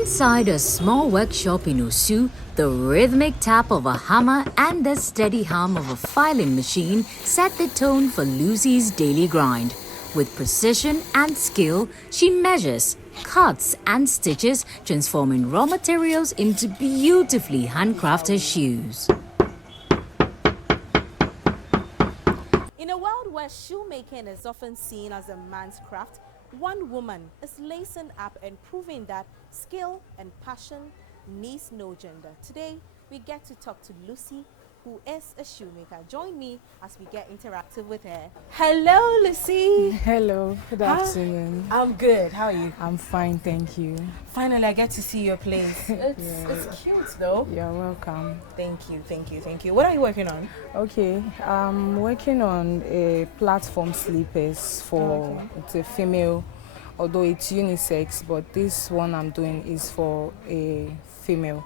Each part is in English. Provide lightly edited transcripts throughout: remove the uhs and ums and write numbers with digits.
Inside a small workshop in Osu, the rhythmic tap of a hammer and the steady hum of a filing machine set the tone for Lucy's daily grind. With precision and skill, she measures, cuts and stitches, transforming raw materials into beautifully handcrafted shoes. In a world where shoemaking is often seen as a man's craft, one woman is lacing up and proving that skill and passion needs no gender. Today, we get to talk to Lucy, who is a shoemaker. Join me as we get interactive with her. Hello, Lucy. Hello, good afternoon. I'm good. How are you? I'm fine, thank you. Finally, I get to see your place. It's cute, though. You're welcome. Thank you, thank you, thank you. What are you working on? Okay, I'm working on a platform slippers for it's a female, although it's unisex, but this one I'm doing is for a female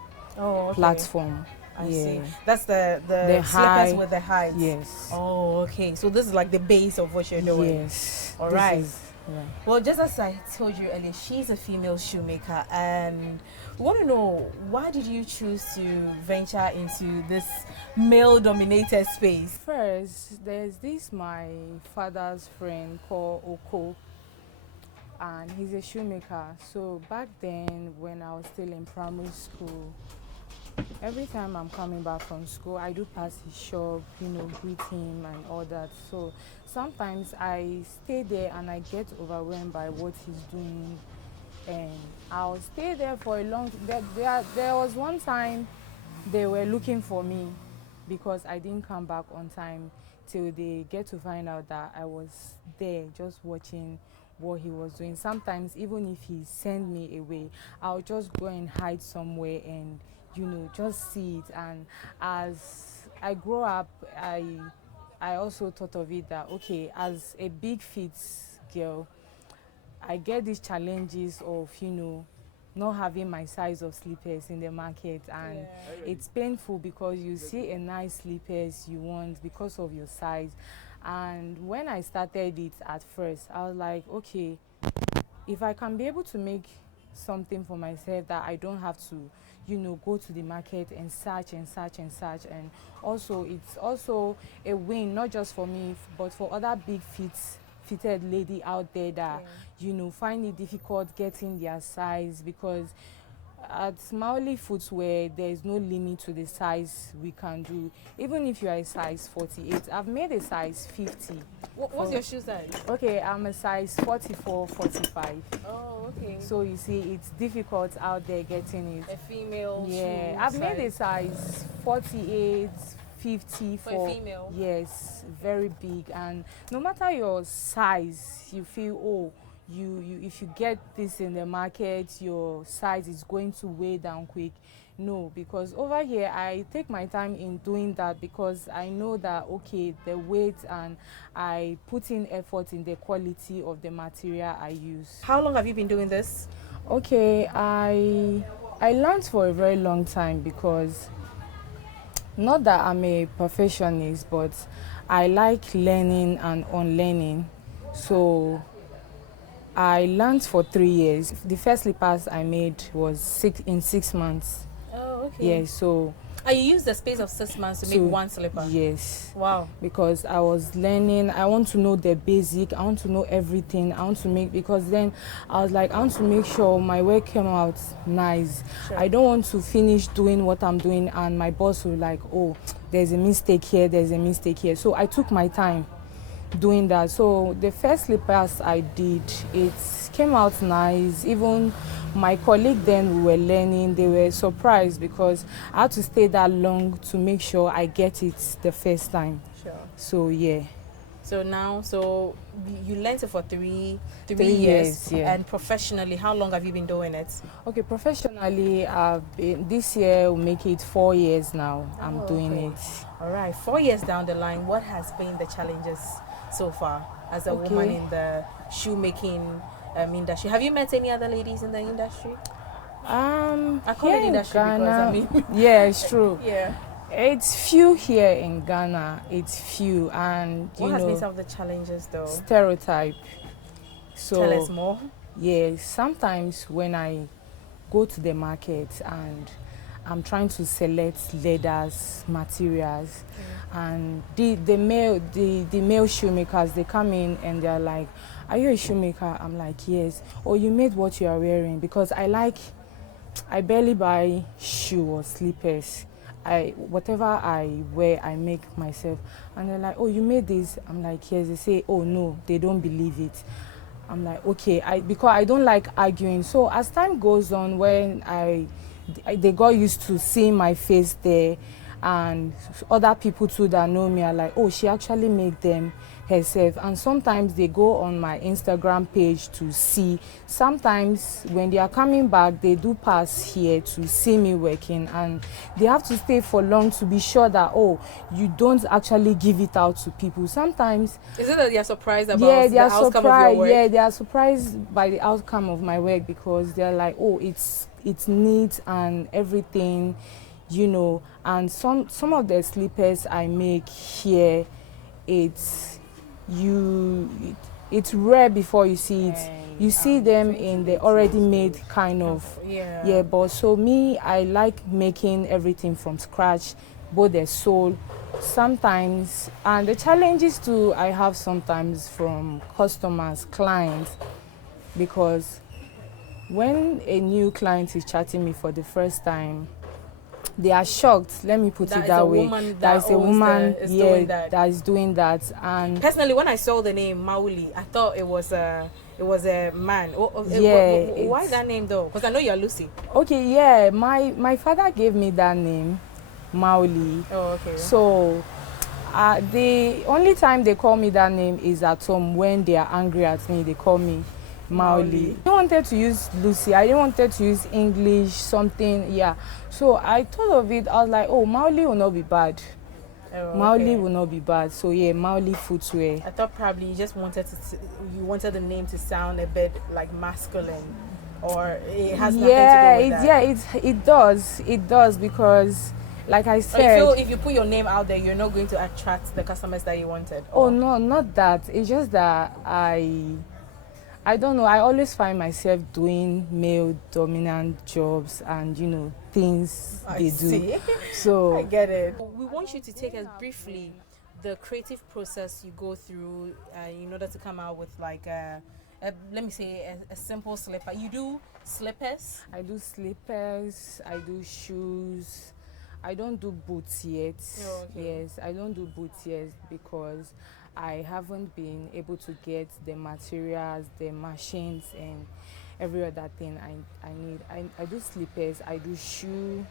platform. I see. That's the slippers high, with the heights. Yes. Oh, okay. So this is like the base of what you're doing. Yes. All right. Right. Well, just as I told you earlier, she's a female shoemaker, and we want to know, why did you choose to venture into this male-dominated space? First, there's this my father's friend called Oko, and he's a shoemaker. So back then, when I was still in primary school, every time I'm coming back from school, I do pass his shop, greet him and all that. So sometimes I stay there and I get overwhelmed by what he's doing, and I'll stay there for a long time. There was one time they were looking for me because I didn't come back on time, till they get to find out that I was there just watching what he was doing. Sometimes even if he sent me away, I'll just go and hide somewhere and just see it. And as I grow up, I also thought of it that, okay, as a big feet girl, I get these challenges of, not having my size of slippers in the market, and it's painful because you see a nice slippers you want because of your size. And when I started it at first, I was like, okay, if I can be able to make something for myself that I don't have to go to the market and search, and also it's also a win, not just for me but for other big fitted lady out there that find it difficult getting their size, because at Maoli Footwear there is no limit to the size we can do. Even if you are a size 48, I've made a size 50. What's your shoe size? Okay, I'm a size 44, 45. Oh, okay. So you see, it's difficult out there getting it. A female shoe size. I've made a size 48, 50 for a female. Yes, very big. And no matter your size, you feel, oh, you if you get this in the market, your size is going to weigh down quick. No, because over here I take my time in doing that, because I know that, okay, the weight, and I put in effort in the quality of the material I use. How long have you been doing this? Okay, I learned for a very long time, because not that I'm a perfectionist, but I like learning and unlearning. So I learned for 3 years. The first slippers I made was in 6 months. Oh, okay. Yeah, so. And you used the space of 6 months to make one slipper? Yes. Wow. Because I was learning. I want to know the basic. I want to know everything. I want to make, because then I was like, I want to make sure my work came out nice. Sure. I don't want to finish doing what I'm doing and my boss will like, oh, there's a mistake here, there's a mistake here. So I took my time doing that. So the first slippers I did, it came out nice. Even my colleague then, we were learning, they were surprised because I had to stay that long to make sure I get it the first time. Sure. So yeah. So now, you learned it for three years, yeah. And professionally, how long have you been doing it? Okay, professionally, this year will make it 4 years now. I'm doing it. All right, 4 years down the line, what has been the challenges so far as a woman in the shoemaking industry? Have you met any other ladies in the industry? I call it industry Ghana, because yeah, it's true. Yeah. It's few here in Ghana. It's few, and what has been some of the challenges though? Stereotype. So tell us more. Yeah, sometimes when I go to the market and I'm trying to select leathers, materials, and the male shoemakers, they come in and they're like, "Are you a shoemaker?" I'm like, "Yes." "Oh, you made what you are wearing?" Because I barely buy shoe or slippers. Whatever I wear, I make myself. And they're like, "Oh, you made this?" I'm like, "Yes." They say, "Oh no," they don't believe it. I'm like, okay, because I don't like arguing. So as time goes on, when they got used to seeing my face there, and other people too that know me are like, "Oh, she actually make them herself." And sometimes they go on my Instagram page to see. Sometimes when they are coming back, they do pass here to see me working, and they have to stay for long to be sure that, oh, you don't actually give it out to people. Sometimes is it that they are surprised about the outcome of your work? Yeah, they are surprised by the outcome of my work, because they're like, "Oh, it's neat and everything." And some of the slippers I make here, it's rare before you see it. You see them in the already made kind of. Yeah. But so me, I like making everything from scratch, both the sole sometimes, and the challenges too I have sometimes from customers, clients, because when a new client is chatting me for the first time, they are shocked. Let me put it that way. That is a woman, that is doing that. And personally, when I saw the name Mauli, I thought it was a man. Why that name though? Because I know you're Lucy. Okay, yeah. My father gave me that name, Mauli. Oh, okay. So the only time they call me that name is at home when they are angry at me. They call me Mauli. I didn't wanted to use Lucy. I didn't wanted to use English something. Yeah. So I thought of it. I was like, "Oh, Mauli will not be bad." Mauli will not be bad. So yeah, Mauli footwear. I thought probably you just wanted the name to sound a bit like masculine, or it has nothing to do with that. Yeah, it does, because like I said, so if you put your name out there, you're not going to attract the customers that you wanted. Oh no, not that. It's just that I don't know. I always find myself doing male dominant jobs and things they do. So I get it. We want you to take us briefly the creative process you go through in order to come out with like let me say a simple slipper. You do slippers? I do slippers. I do shoes. I don't do boots yet. Oh, okay. Yes, I don't do boots yet because I haven't been able to get the materials, the machines, and every other thing I need. I do slippers, I do shoe,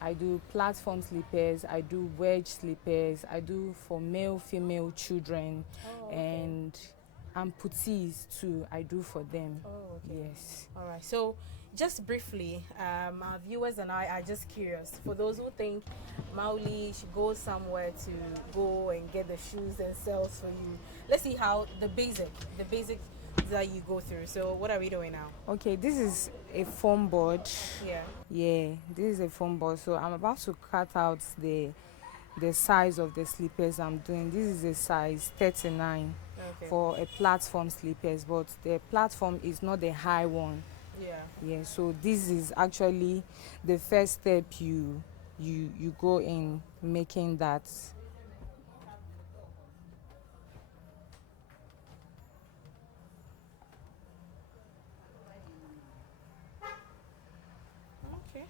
I do platform slippers, I do wedge slippers, I do for male, female children, and amputees too, I do for them. Yes. All right. So just briefly, our viewers and I are just curious. For those who think Mauli should go somewhere to go and get the shoes themselves for you, let's see how the basic that you go through. So what are we doing now? Okay, this is a foam board. Yeah, this is a foam board. So I'm about to cut out the size of the slippers I'm doing. This is a size 39 for a platform slippers, but the platform is not the high one. Yeah, so this is actually the first step you go in making that. Okay.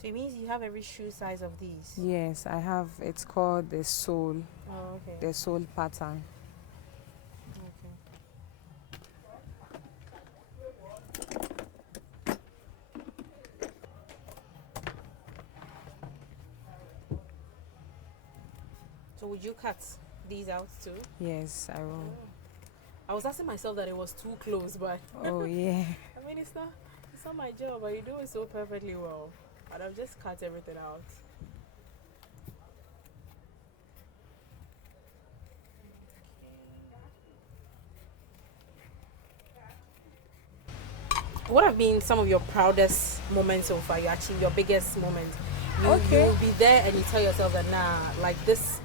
So it means you have every shoe size of these? Yes, I have. It's called the sole. Oh, okay. The sole pattern. So would you cut these out too? Yes, I will. I was asking myself that it was too close, but oh yeah. I mean, it's not my job, but you do it so perfectly well. But I've just cut everything out. What have been some of your proudest moments so far? Your biggest moment You Okay. will be there and you tell yourself that nah, like this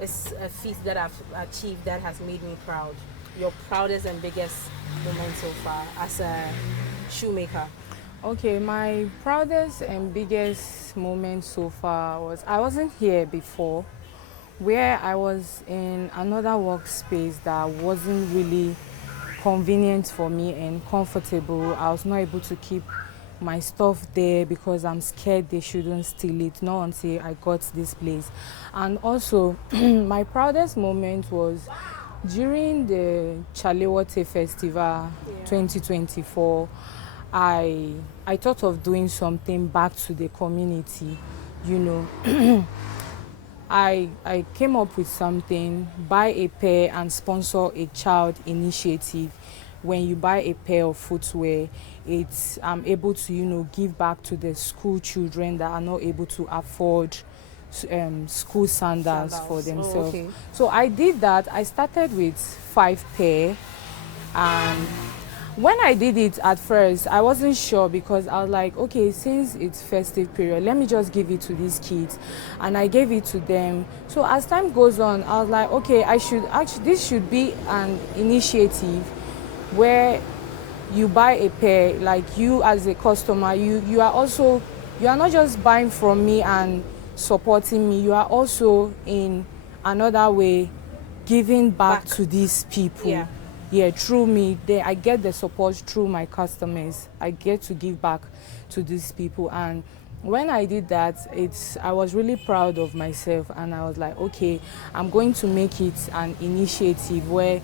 is a feat that I've achieved that has made me proud. Your proudest and biggest moment so far as a shoemaker. Okay, my proudest and biggest moment so far was I wasn't here before, where I was in another workspace that wasn't really convenient for me and comfortable. I was not able to keep my stuff there because I'm scared they shouldn't steal it, not until I got this place. And also, my proudest moment was during the Chalewote Festival 2024. I thought of doing something back to the community, you know. I came up with something, buy a pair and sponsor a child initiative. When you buy a pair of footwear, it's able to, give back to the school children that are not able to afford school sandals for Oh, themselves. okay. So I did that. I started with 5 pair, and when I did it at first, I wasn't sure because I was like, okay, since it's festive period, let me just give it to these kids. And I gave it to them. So as time goes on, I was like, okay, this should be an initiative where you buy a pair, like you as a customer, you are not just buying from me and supporting me, you are also in another way giving back to these people. Yeah. Yeah, through me, I get the support through my customers. I get to give back to these people. And when I did that, I was really proud of myself, and I was like, okay, I'm going to make it an initiative where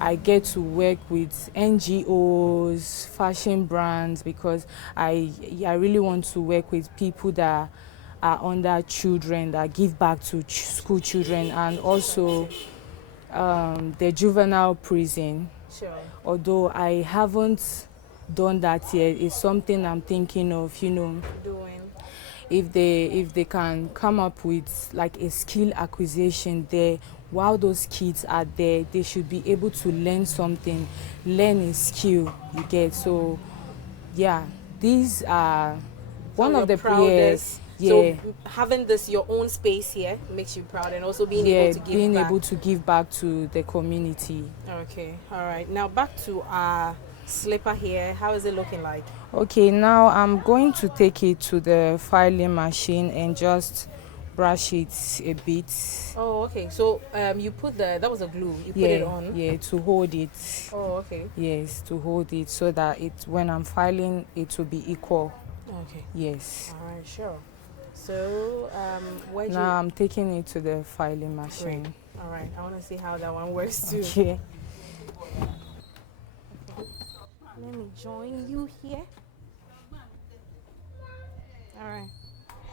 I get to work with NGOs, fashion brands, because I really want to work with people that are under children, that give back to school children, and also the juvenile prison. Sure. Although I haven't done that yet, it's something I'm thinking of, Doing. if they can come up with like a skill acquisition there while those kids are there, they should be able to learn something, learn a skill, you get. So yeah, these are one So of your the proudest. yeah, So having this your own space here makes you proud, and also being yeah, able to give being back. able to give back to the community. Okay. All right. Now back to our slipper here. How is it looking like? Okay, now I'm going to take it to the filing machine and just brush it a bit. Oh, okay. So you put that was a glue. You put it Yeah, on. yeah, to hold it. Oh, okay. Yes, to hold it so that when I'm filing, it will be equal. Okay. Yes. All right. Sure. So where do you? Now I'm taking it to the filing Great. machine. All right. I want to see how that one works too. Okay. Let me join you here. All right.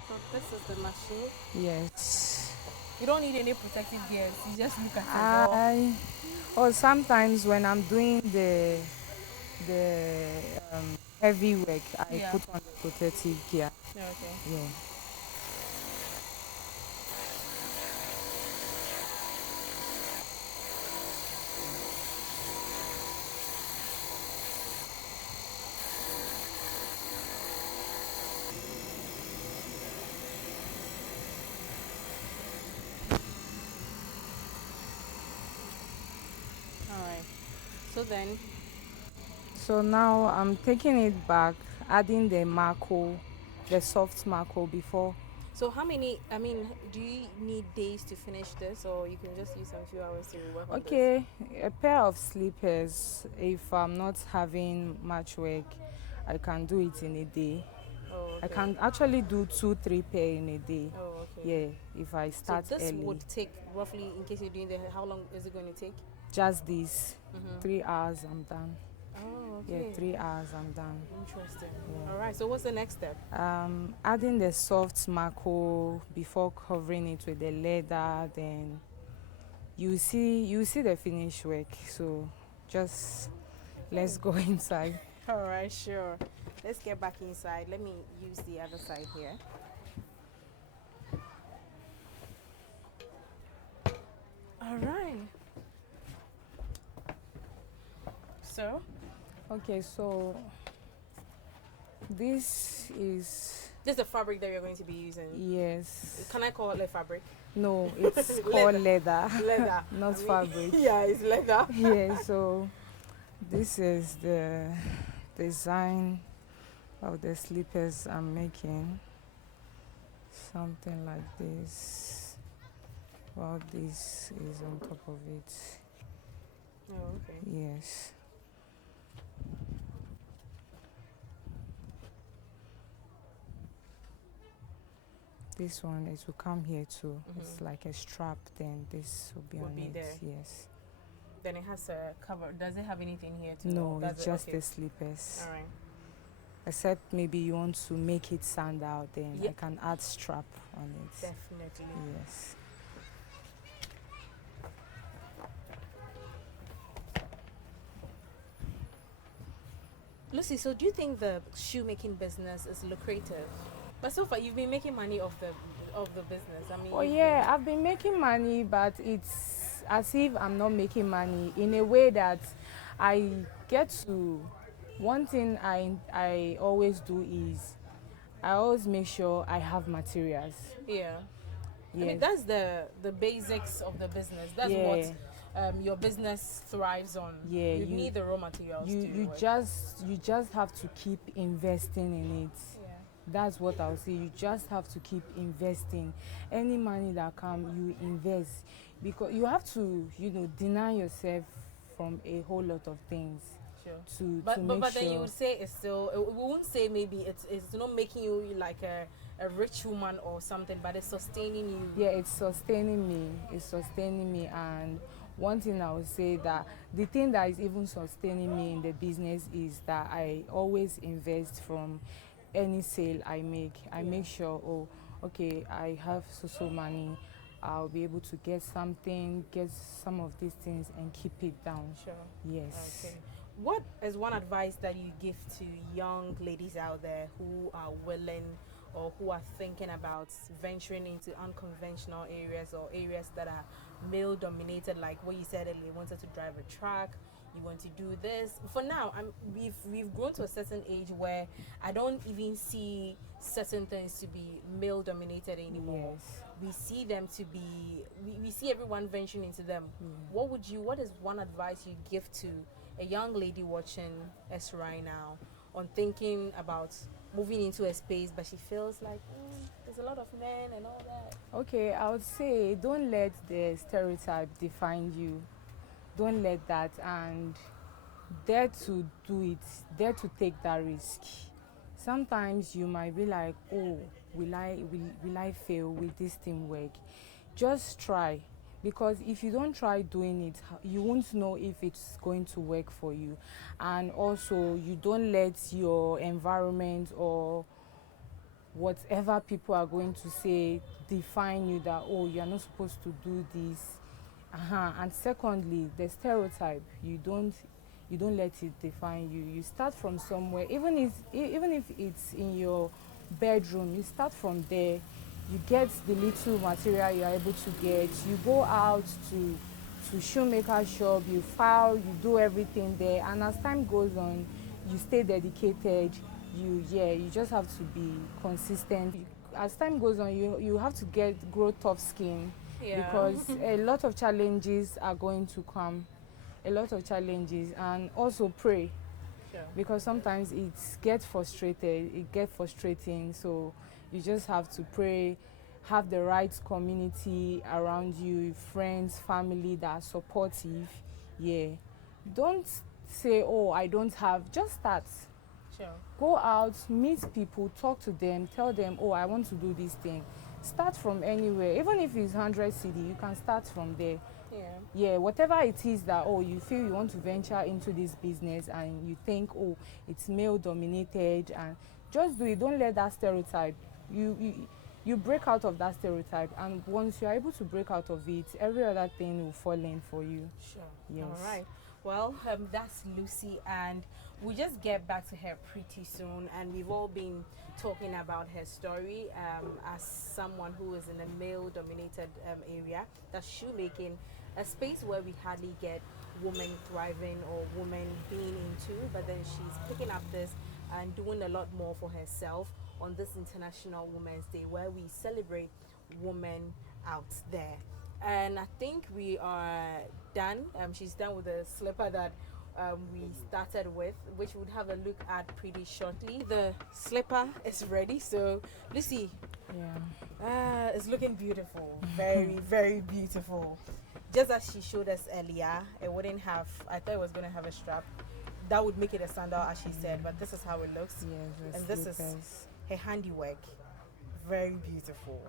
So this is the machine. Yes. You don't need any protective gears. You just look at Or sometimes when I'm doing the heavy work, I Yeah. put on the protective gear. it all. Okay. Yeah. All right. So then, So now I'm taking it back, adding the marco, the soft marco before. so how many? I mean, do you need days to finish this, or you can just use some few hours to work on this? Okay, a pair of slippers. If I'm not having much work, I can do it in a day. Oh, okay. I can actually do 2-3 pair in a day. Oh, okay. Yeah, if I So start this early. would take roughly, in case you're doing the, how long is it going to take? Just these Mm-hmm. 3 hours, I'm done. Oh, okay. Yeah, 3 hours, I'm done. Interesting. Yeah. All right. So what's the next step? Adding the soft marco before covering it with the leather, then you see the finished work. So just let's go inside. All right, sure. Let's get back inside. Let me use the other side here. All right. So, Okay, so this is Just the fabric that you're going to be using. Yes. Can I call it fabric? No, it's called leather. Leather. Not fabric. Yeah, it's leather. Yeah, so this is the design of the slippers I'm making. Something like this. Well, this is on top of it. Oh, okay. Yes. This one, it will come here too. It's like a strap, then this will be on it. There. Yes. Then it has a cover. Does it have anything here too? No, Does it's it? just Okay. the slippers. All right. Except maybe you want to make it stand out, then Yeah. I can add strap on it. Definitely. Yes. Lucy, so do you think the shoemaking business is lucrative? But so far, you've been making money off the business. I mean. Oh yeah, I've been making money, but it's as if I'm not making money in a way that I get to. One thing I always do is I always make sure I have materials. Yeah. Yes. I mean, that's the basics of the business. That's Yeah. what your business thrives on. Yeah, You you- need the raw materials to You work. just have to keep investing in it. Yeah. That's what I'll say. You just have to keep investing. Any money that comes, you invest, because you have to, deny yourself from a whole lot of things Sure. to But make then sure. you would say it's still. We won't say maybe it's not making you like a rich woman or something, but it's sustaining you. Yeah, it's sustaining me. It's sustaining me, and one thing I would say that the thing that is even sustaining me in the business is that I always invest from any sale I make. I make sure, oh, okay, I have so money. I'll be able to get some of these things and keep it down. Sure. Yes. Okay. What is one advice that you give to young ladies out there who are willing or who are thinking about venturing into unconventional areas or areas that are male dominated, like what you said earlier, you wanted to drive a truck, you want to do this. For now, we've grown to a certain age where I don't even see certain things to be male dominated anymore. Yes. We see them to be we see everyone venturing into them. What is one advice you give to a young lady watching us right now on thinking about moving into a space, but she feels like there's a lot of men and all that? Okay, I would say don't let the stereotype define you. Don't let that, and dare to do it, dare to take that risk. Sometimes you might be like, oh, will I fail? Will this thing work? Just try, because if you don't try doing it, you won't know if it's going to work for you. And also, you don't let your environment or whatever people are going to say define you, that oh, you're not supposed to do this. And secondly, the stereotype, you don't let it define you. You start from somewhere, even if it's in your bedroom. You start from there. You get the little material you are able to get. You go out to shoemaker shop, you file, you do everything there, and as time goes on, you stay dedicated. You just have to be consistent. As time goes on, you have to grow tough skin. Yeah. Because a lot of challenges are going to come, and also pray. Sure. Because sometimes it gets frustrating, so you just have to pray, have the right community around you, friends, family that are supportive. Yeah, don't say, oh, I don't have. Just start. Sure. Go out, meet people, talk to them, tell them, oh, I want to do this thing. Start from anywhere. Even if it's 100 CD, you can start from there. Yeah, whatever it is that, oh, you feel you want to venture into this business and you think, oh, it's male dominated, and just do it. Don't let that stereotype. You break out of that stereotype, and once you're able to break out of it, every other thing will fall in for you. Sure. Yes. All right. Well, that's Lucy, and we'll just get back to her pretty soon. And we've all been talking about her story as someone who is in a male-dominated area, that's shoemaking, a space where we hardly get women thriving or women being into, but then she's picking up this and doing a lot more for herself. on this International Women's Day, where we celebrate women out there. And I think we are done. She's done with the slipper that we started with, which we'll have a look at pretty shortly. The slipper is ready, so Lucy, Yeah. it's looking beautiful, very, very beautiful. Just as she showed us earlier, it wouldn't have, I thought it was going to have a strap. That would make it a sandal, as she said, but this is how it looks. Yes, the And this slippers. is her handiwork. Very beautiful.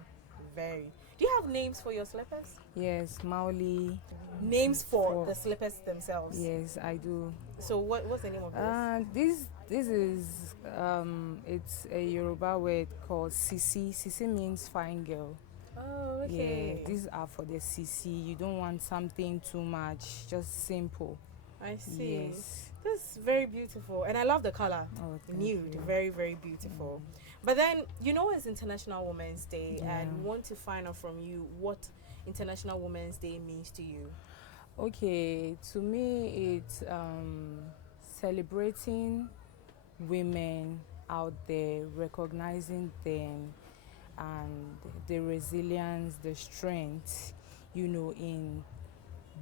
Very. Do you have names for your slippers? Yes, Mauli. Names for the slippers themselves? Yes, I do. So what's the name of this? This is it's a Yoruba word called Sisi. Sisi means fine girl. Oh, okay. Yeah, these are for the Sisi. You don't want something too much, just simple. I see. Yes. This is very beautiful, and I love the color. Oh, thank Nude, you. very, very beautiful. But then, it's International Women's Day, and we want to find out from you what International Women's Day means to you. Okay, to me, it's celebrating women out there, recognizing them, and the resilience, the strength, in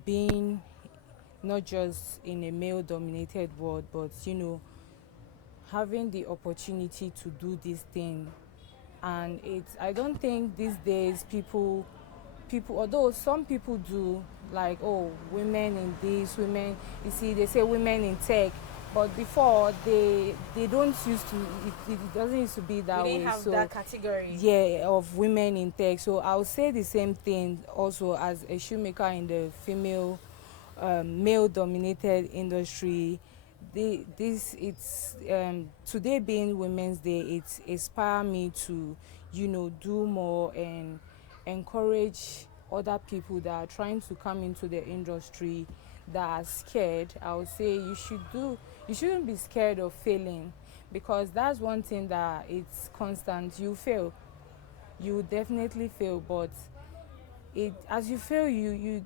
being not just in a male-dominated world, but having the opportunity to do this thing. And I don't think these days people, although some people do, like, oh, women in this, women, you see, they say women in tech, but before they don't used to, it doesn't used to be that We way. didn't have So that category. yeah, of women in tech. So I would say the same thing also as a shoemaker in the female male-dominated industry. Today being Women's Day, it's inspired me to, do more and encourage other people that are trying to come into the industry that are scared. I would say you shouldn't be scared of failing, because that's one thing that it's constant. You fail, you will definitely fail, but as you fail, you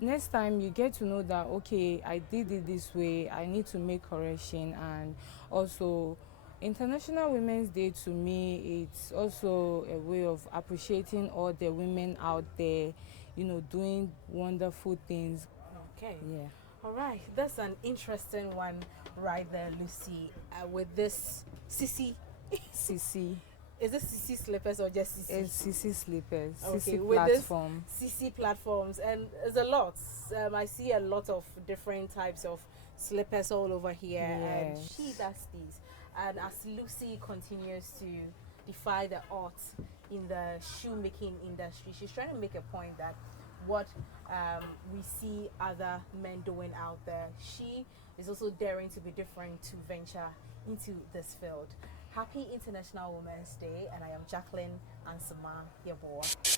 next time you get to know that, okay, I did it this way, I need to make correction. And also, International Women's Day, to me, it's also a way of appreciating all the women out there, doing wonderful things. Okay. Yeah. All right. That's an interesting one right there, Lucy. With this Sissy. CC. Is it CC slippers or just CC? It's CC slippers, Okay, CC with platform. this CC platforms, and there's a lot. I see a lot of different types of slippers all over here, and Yes. she does these. And as Lucy continues to defy the odds in the shoemaking industry, she's trying to make a point that what we see other men doing out there, she is also daring to be different, to venture into this field. Happy International Women's Day, and I am Jacqueline Ansama Yeboah.